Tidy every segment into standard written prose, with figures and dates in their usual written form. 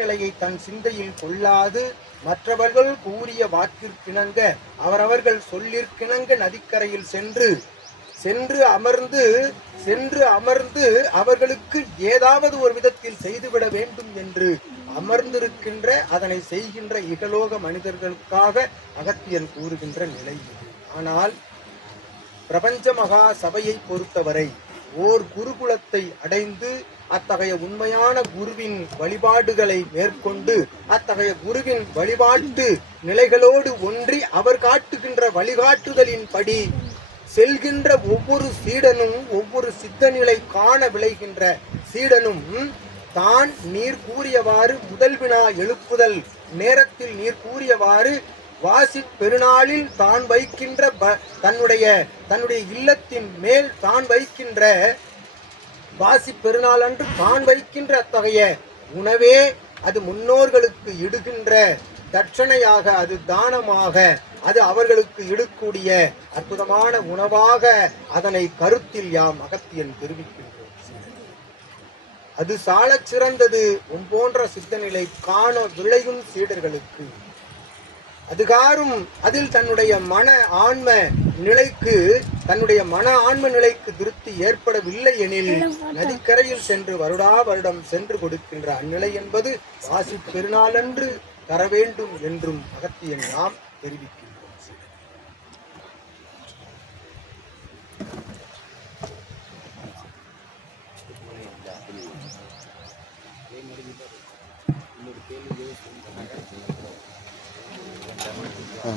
நிலையை தன் சிந்தையில் கொள்ளாது மற்றவர்கள் கூறிய வாக்கிற்கிணங்க அவரவர்கள் சொல்லிற்கிணங்க நதிக்கரையில் சென்று அமர்ந்து அவர்களுக்கு ஏதாவது ஒரு விதத்தில் செய்துவிட வேண்டும் என்று அமர்ந்திருக்கின்ற அதனை செய்கின்ற இகலோக மனிதர்களுக்காக அகத்தியன் கூறுகின்ற நிலை இது. ஆனால் பிரபஞ்ச மகா சபையை பொறுத்தவரை ஓர் குருகுலத்தை அடைந்து அத்தகைய உண்மையான குருவின் வழிபாடுகளை மேற்கொண்டு அத்தகைய குருவின் வழிபாட்டு நிலைகளோடு ஒன்றி அவர் காட்டுகின்ற வழிகாட்டுதலின்படி செல்கின்ற ஒவ்வொரு சீடனும் ஒவ்வொரு சித்த நிலை காண விளைகின்ற சீடனும் தான் நீர் கூறியவாறு முதல் வினா எழுப்புதல் நேரத்தில் நீர் கூறியவாறு வாசி பெருநாளில் தான் வைக்கின்ற தன்னுடைய இல்லத்தின் மேல் தான் வைக்கின்ற வாசி பெருநாள் அன்று தான் வைக்கின்ற அத்தகைய உணவே அது முன்னோர்களுக்கு இடுகின்ற தட்சணையாக, அது தானமாக, அது அவர்களுக்கு இடக்கூடிய அற்புதமான உணவாக அதனை கருத்தில் யாம் அகத்தியன் தெரிவிக்கின்றோம். அது சாலச் சிறந்தது போன்ற சித்தநிலை காண விளையும் சீடர்களுக்கு. அதுகாரும் அதில் தன்னுடைய மன ஆன்ம நிலைக்கு திருப்தி ஏற்படவில்லை எனில் நதிக்கரையில் சென்று வருடம் சென்று கொடுக்கின்ற அந்நிலை என்பது வாசி பெருநாளன்று தர வேண்டும் என்றும் அகத்தியன் நாம் தெரிவிக்கின்றோம்.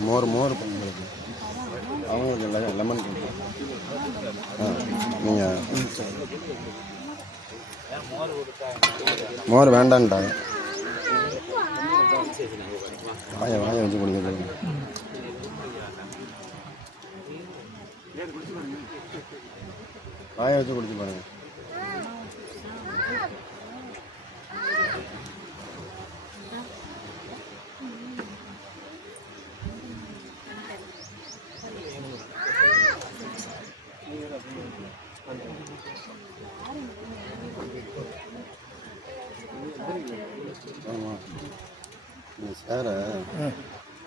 மோர் உங்களுக்கு அவங்களுக்கு லெமன் நீங்கள் மோர் வேண்டான்ட்டாங்க. வாயை வச்சு குடிக்க சொல்லுங்க. வாயை வச்சு குடிச்சு பாருங்க. சார